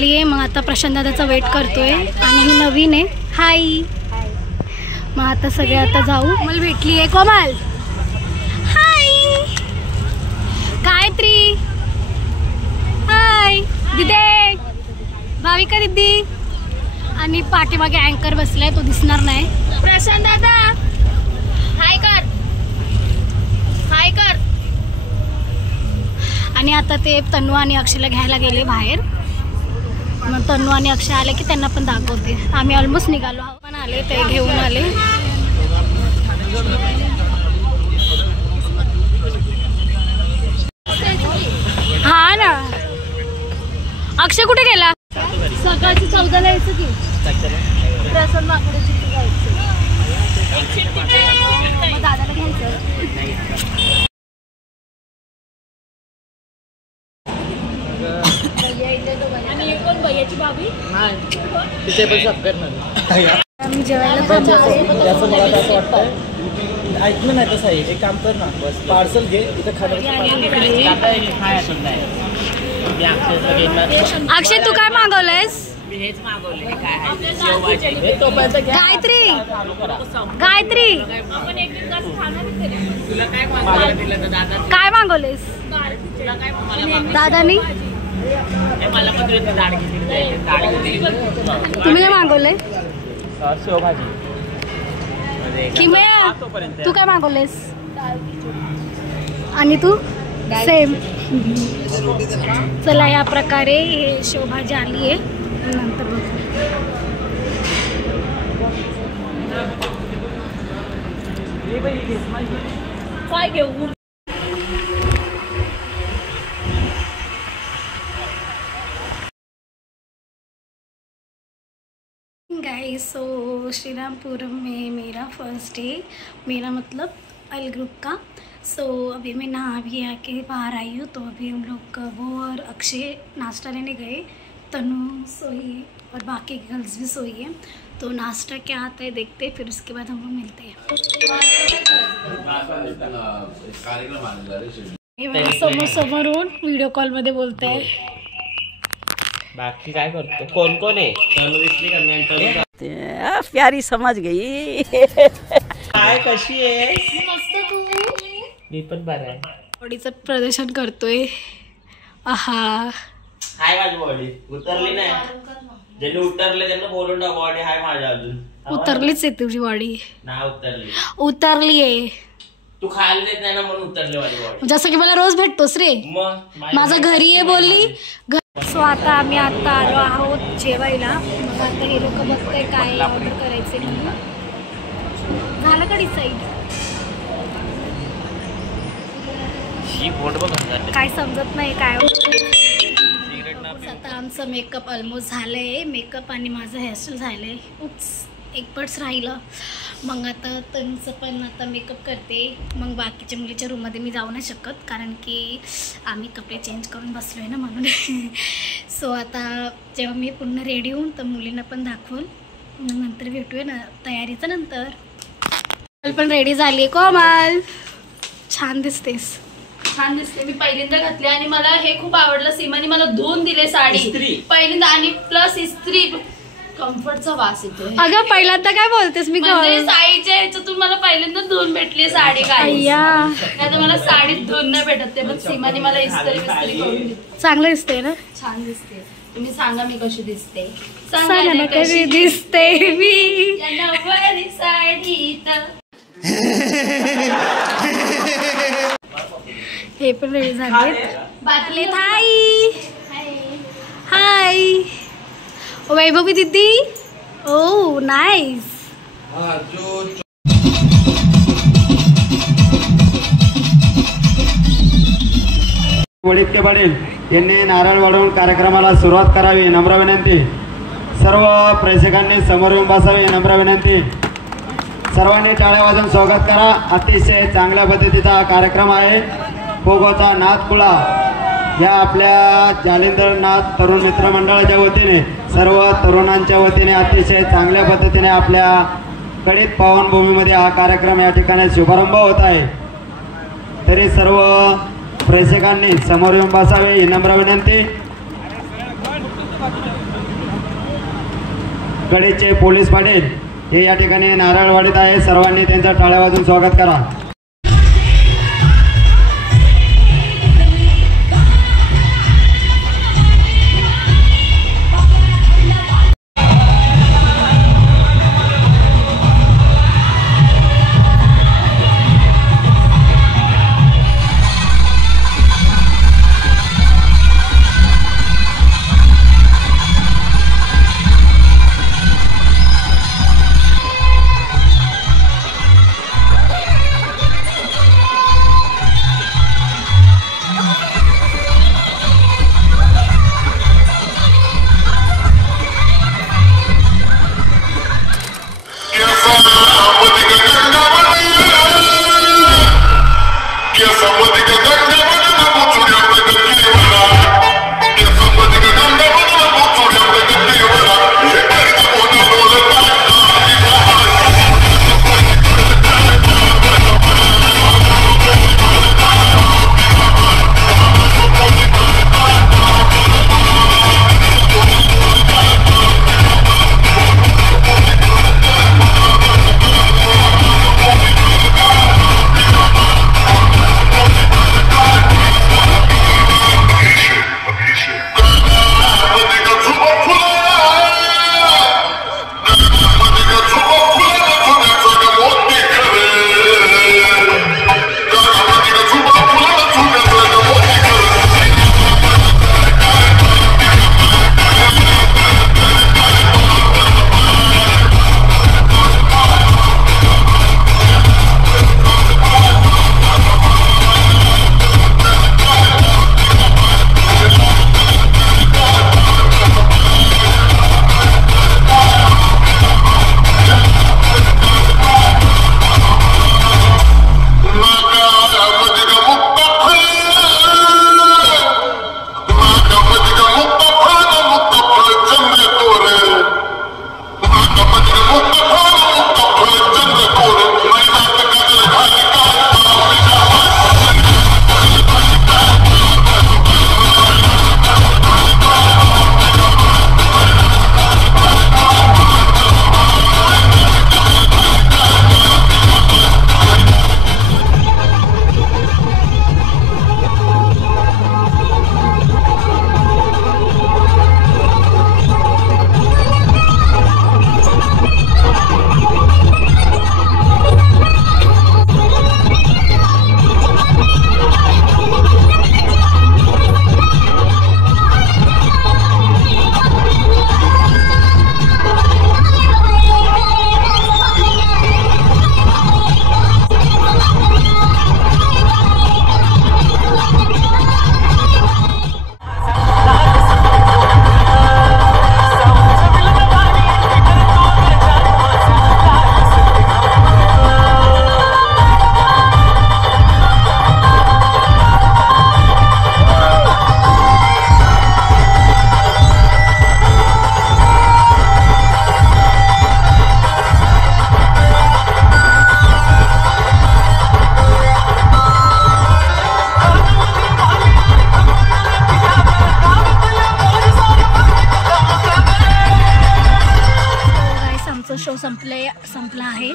भेटली आहे, मग आता प्रशांत दादाचा वेट करतोय आणि ही नवीन आहे. हाय. मग आता सगळे आता जाऊ. मला भेटली आहे कोमल. हाय. गायत्री. हाय दिदे. भाविका दिदी. आणि पाठीमागे अँकर बसलाय, तो दिसणार नाही. प्रशांत दादा हाय कर, हाय कर. आणि आता ते तन्नू आणि अक्षयला घ्यायला गेले बाहेर. मग तन्नू आणि अक्षय आले की त्यांना पण दाखवते. आम्ही ऑलमोस्ट निघालो आहोत, पण आले ते घेऊन आले. हा ना. अक्षय कुठे गेला? सकाळची 14ला यायचं की प्रसन्न माकडीची जायचं. मग दादाला घ्यायचं. आणि कोण भैयाची भाभी तिथे पण सबकर नाही. आम्ही जेवायला पण जास्त मला असं वाटतं ऐकलं नाही तसं आहे. एक काम कर ना, पार्सल घे इथं खायला. अक्षय तू काय मागवलंयस? गायत्री गायत्री काय मागवलेस दादानी? तुम्ही काय मागवलंय? किमया तू काय मागवलेस? आणि तू? सेम. चला या प्रकारे शेवभाजी आली आहे. नंतर काय घेऊ? गाइस सो श्रीरामपुरम में मेरा फर्स्ट डे, मेरा मतलब अल ग्रुप का. सो अभी मैं नहा भी आके बाहर आई हूँ. तो अभी हम लोग वो और अक्षय नाश्ता लेने गए. तनु सोई और बाकी गर्ल्स भी सोई है. तो नाश्ता क्या आता है देखते हैं, फिर उसके बाद हम लोग मिलते हैं. समोर समोरून व्हिडिओ कॉल मध्ये बोलते हैं. बाकी काय करतो? कोण कोण आहे? तनु दिसली का? प्यारी समझ गई. काय कशी आहे? मस्त. तू? मी पण बरं आहे. बॉडीचं प्रदर्शन करतोय. आहा हाय माझी बॉडी उतरली नाही. ज्यांनी उतरले त्यांना बोलून टाक. बॉडी हाय माझ्या अजून. उतरलीच आहे तुझी बॉडी. नाही उतरली. उतरली आहे. तू खायला देत नाही ना म्हणून उतरली माझी बॉडी. जसं की मला रोज भेटतोस रे. मग माझा घरी आहे बोलली. सो आता आम्ही आता आलो आहोत जेवायला. मग आता हे लोक बघताय काय ऑर्डर करायचे म्हणून. झालं का डिसाईड? काय समजत नाही काय. आता आमचं मेकअप ऑलमोस्ट झालंय. मेकअप आणि माझं हेअरस्टाईल झालंय. एक पट्स राहिलं. मग आता त्यांचं पण आता मेकअप करते. मग बाकीच्या मुलीच्या रूममध्ये मी जाऊ नाही शकत कारण की आम्ही कपडे चेंज करून बसलो आहे ना म्हणून. सो आता जेव्हा मी पुन्हा रेडी होऊन तर मुलींना पण दाखवून नंतर भेटूया ना तयारीचं नंतर. कोमल पण रेडी झाली. कोमल छान दिसतेस. छान दिसते. मी पहिल्यांदा घातली आणि मला हे खूप आवडलं. सीमाने मला धुवून दिले साडी पहिल्यांदा आणि प्लस इस्त्री कम्फर्टचा वास येतो. अगं पहिल्यांदा काय बोलतेस? मी साडीच्या ह्याच्यातून मला पहिल्यांदा धुवून भेटली साडी. काय नाही तर मला साडीत धुवून नाही भेटत ते. पण सीमाने मला इस्त्री करून दिली. चांगलं दिसते ना? छान दिसते. तुम्ही सांगा मी कशी दिसते? सांगा ना कशी दिसते मी साडी. हे पण रेडी झाले. बातले हाय हाय वैभवी दीदी. ओ नाइस. वडील पाटील यांनी नारळ वाढवून कार्यक्रमाला सुरुवात करावी नम्र विनंती. सर्व प्रेक्षकांनी समोर येऊन बसावे नम्र विनंती. सर्वांनी टाळ्या वाजवून स्वागत करा. अतिशय चांगल्या पद्धतीचा हा कार्यक्रम आहे. फोगोचा नाथकुळा या आपल्या जालिंदरनाथ तरुण मित्र मंडळाच्या वतीने सर्व तरुणांच्या वतीने अतिशय चांगल्या पद्धतीने आपल्या कडीत पावनभूमीमध्ये हा कार्यक्रम या ठिकाणी शुभारंभ होत आहे. तरी सर्व प्रेक्षकांनी समोर येऊन बसावे ही नम्र विनंती. गडीचे पोलीस पाटील हे या ठिकाणी नारळवाडीत आहे. सर्वांनी त्यांचं टाळ्या वाजून स्वागत करा. संपला आहे.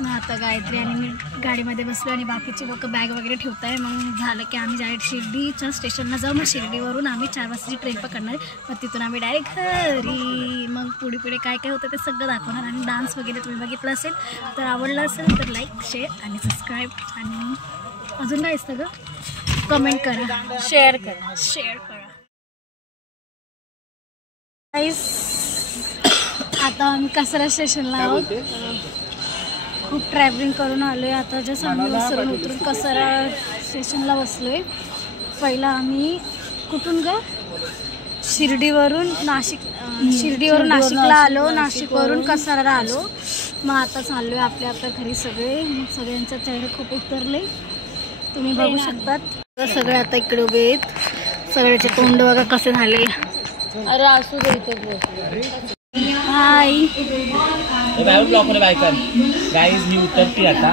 मग आता गायत्री आणि मी गाडीमध्ये बसलो आणि बाकीचे लोक बॅग वगैरे ठेवत आहे. मग झालं की आम्ही डायरेक्ट शिर्डीच्या स्टेशनला जाऊ. मग शिर्डीवरून आम्ही 4 वाजताची ट्रेन पकडणार. मग तिथून आम्ही डायरेक्ट घरी. मग पुढे पुढे काय काय होतं ते सगळं दाखवणार. आणि डान्स वगैरे तुम्ही बघितलं असेल तर आवडलं असेल तर लाईक शेअर आणि सबस्क्राईब आणि अजून काय असतं गं कमेंट करा, शेअर करा. आता आम्ही कसरा स्टेशनला आहोत. खूप ट्रॅव्हलिंग करून आलो आहे. आता जसं आम्ही वसरून उतरून कसरा स्टेशनला बसलो आहे. पहिला आम्ही कुठून ग शिर्डीवरून नाशिकला आलो. नाशिकवरून कसराला आलो. मग आता चाललो आहे आपल्या घरी सगळे. मग सगळ्यांचे चेहरे खूप उतरले तुम्ही बघू शकतात. सगळे आता इकडे उभे आहेत. सगळ्याचे तोंड बघा कसे झाले. अरे असू दे इथे. हाय ब्लॉक गाईज ही उतरती आता.